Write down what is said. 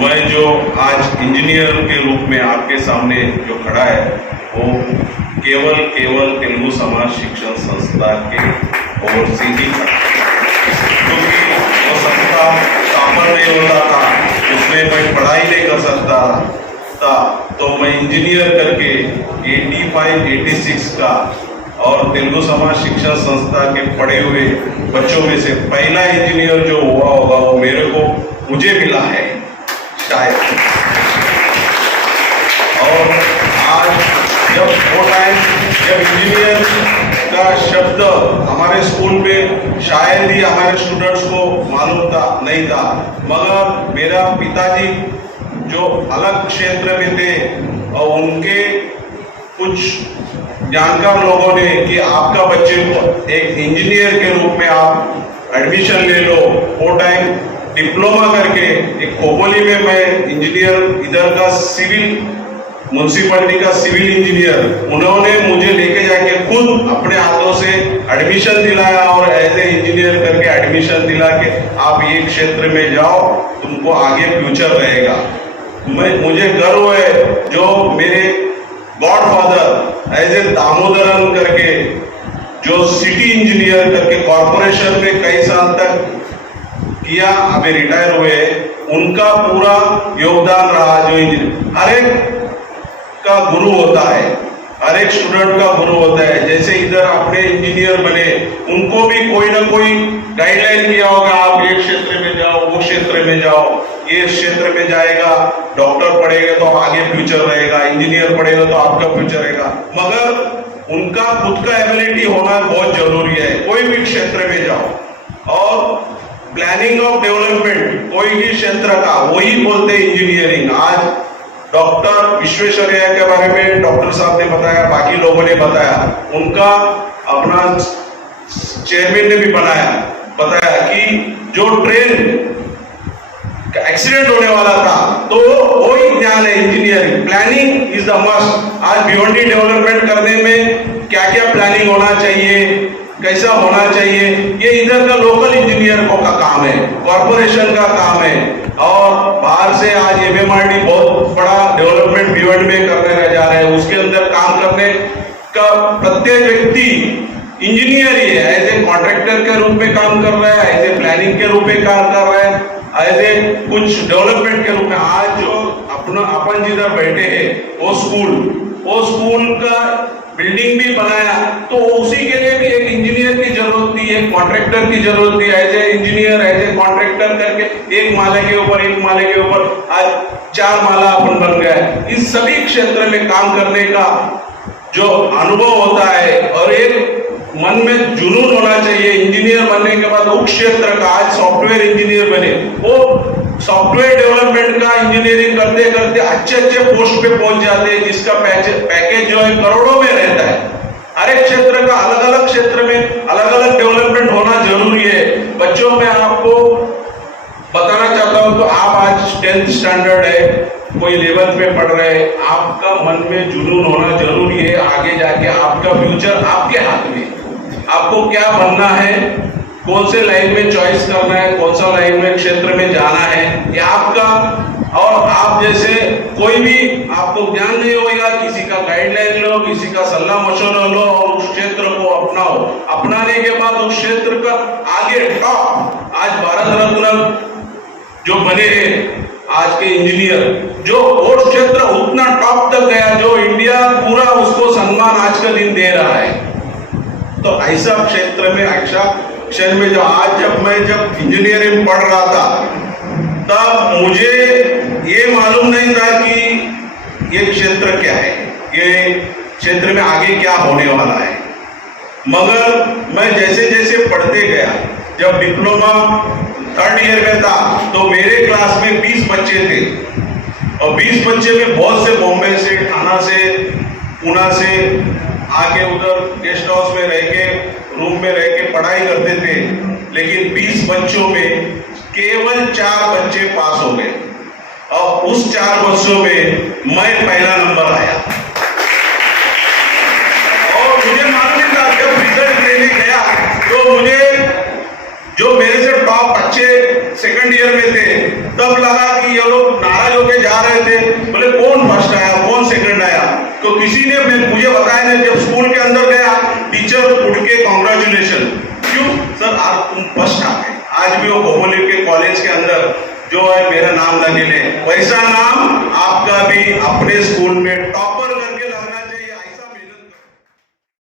मैं जो आज इंजीनियर के रूप में आपके सामने जो खड़ा है वो केवल तेलुगु समाज शिक्षण संस्था के ओर से ही खड़ा है, क्योंकि वो संस्था स्थापन नहीं होता था, उसमें मैं पढ़ाई नहीं कर सकता था, तो मैं इंजीनियर करके 85-86 का और तेलुगु समाज शिक्षण संस्था के पढ़े हुए बच्चों में से पहला इंजीनियर जो हुआ होगा वो मुझे मिला है शायद। और आज जब वो टाइम जब इंजीनियर का शब्द हमारे स्कूल में शायद ही हमारे स्टूडेंट्स को मालूम था नहीं था, मगर मेरा पिताजी जो अलग क्षेत्र में थे और उनके कुछ जानकार लोगों ने कि आपका बच्चे को एक इंजीनियर के रूप में आप एडमिशन ले लो। वो टाइम डिप्लोमा करके एक खोपोली में मैं इंजीनियर इधर का सिविल म्यूनसिपैलिटी का सिविल इंजीनियर, उन्होंने मुझे लेके जाके खुद अपने हाथों से एडमिशन दिलाया और एज ए इंजीनियर करके एडमिशन दिला के आप ये क्षेत्र में जाओ, तुमको आगे फ्यूचर रहेगा। मुझे गर्व है जो मेरे गॉडफादर एज ए दामोदरन करके जो सिटी इंजीनियर करके कॉरपोरेशन में कई साल तक किया, अभी रिटायर हुए, उनका पूरा योगदान रहा। जो इंजीनियर हर एक का गुरु होता है, हर एक स्टूडेंट का गुरु होता है। जैसे इधर अपने इंजीनियर बने, उनको भी कोई ना कोई गाइडलाइन किया होगा, आप ये क्षेत्र में जाओ, वो क्षेत्र में जाओ, ये क्षेत्र में जाएगा, डॉक्टर पढ़ेगा तो आगे फ्यूचर रहेगा, इंजीनियर पढ़ेगा तो आपका फ्यूचर रहेगा। मगर उनका खुद का एबिलिटी होना बहुत जरूरी है। कोई भी क्षेत्र में जाओ और प्लानिंग ऑफ डेवलपमेंट कोई भी क्षेत्र का, वही बोलते इंजीनियरिंग। आज डॉक्टर विश्वेश्वरैया के बारे में डॉक्टर साहब ने बताया, बाकी लोगों ने बताया, उनका अपना चेयरमैन ने भी बताया कि जो ट्रेन एक्सीडेंट होने वाला था तो वो ही ज्ञान है engineering. Planning is the must. आज भिवंडी डेवलपमेंट करने में क्या क्या प्लानिंग होना चाहिए, कैसा होना चाहिए, ये इधर का लोकल इंजीनियर को का काम है, कॉरपोरेशन का काम है। और बाहर से आज एमएमआरडी बहुत बड़ा डेवलपमेंट भिवंडी में करने जा रहे हैं, उसके अंदर काम करने का प्रत्येक व्यक्ति इंजीनियर ही है। एज ए कॉन्ट्रैक्टर के रूप में काम कर रहा है, एज ए प्लानिंग के रूप में काम कर रहा है, एज ए कुछ डेवलपमेंट के रूप में। आज जो अपन जिधर बैठे हैं वो स्कूल का बिल्डिंग भी बनाया, तो उसी के लिए भी एक इंजीनियर की जरूरत थी, एक कॉन्ट्रैक्टर की जरूरत थी। As a engineer, as a contractor करके एक माले के ऊपर आज 4 माला अपन बन गए। इस सभी क्षेत्र में काम करने का जो अनुभव होता है और एक मन में जुनून होना चाहिए। इंजीनियर बनने के बाद उस क्षेत्र का, आज सॉफ्टवेयर इंजीनियर बने, वो सॉफ्टवेयर डेवलपमेंट का इंजीनियरिंग करते करते अच्छे पोस्ट पे पहुंच जाते हैं, जिसका पैकेज जो है करोड़ों में रहता है। हर एक क्षेत्र का अलग क्षेत्र में अलग डेवलपमेंट होना जरूरी है। बच्चों में आपको बताना चाहता हूं, तो आप आज 10th स्टैंडर्ड है, कोई 11th में पढ़ रहे हैं, आपका मन में जुनून होना जरूरी है। आगे जाके आपका फ्यूचर आपके हाथ में, आपको क्या बनना है, कौन से लाइन में चॉइस करना है, कौन सा लाइन में क्षेत्र में जाना है, ये आपका। और आप जैसे कोई भी आपको ज्ञान नहीं होगा, किसी का गाइडलाइन लो, किसी का सलाह मशवरा लो और उस क्षेत्र को अपनाओ। अपनाने के बाद उस क्षेत्र का आगे टॉप, आज भारत रत्न जो बने हैं आज के इंजीनियर, जो वो क्षेत्र उतना टॉप तक गया, जो इंडिया पूरा उसको सम्मान आज का दिन दे रहा है। तो ऐसा क्षेत्र में, ऐसा क्षण में जो आज जब इंजीनियरिंग पढ़ रहा था, तब मुझे ये मालूम नहीं था कि ये क्षेत्र क्या है, ये क्षेत्र में आगे क्या होने वाला है। मगर मैं जैसे जैसे पढ़ते गया, जब डिप्लोमा 3rd ईयर में था तो मेरे क्लास में 20 बच्चे थे, और 20 बच्चे में बहुत से बॉम्बे से, ठाना से, पुणे से आके उधर गेस्ट हाउस में रह के, रूम में रह के पढ़ाई करते थे। लेकिन 20 बच्चों में केवल 4 बच्चे पास हो गए, और उस 4 बच्चों में मैं पहला नंबर आया। और मुझे मालूम था, जब रिजल्ट लेने गया तो मुझे जो मेरे से टॉप अच्छे सेकंड ईयर में थे, तब लगा कि ये लोग नाराज होके जा रहे थे, बोले कौन फर्स्ट आया कौन सेकंड आया। तो किसी ने मुझे बताया नहीं, जब स्कूल के अंदर गया टीचर उठ के कॉन्ग्रेचुलेशन, क्यों सर आज तुम फर्स्ट आ गए। आज भी वो भोगोलिक के कॉलेज के अंदर जो है मेरा नाम लगे ले, वैसा नाम आपका भी अपने स्कूल में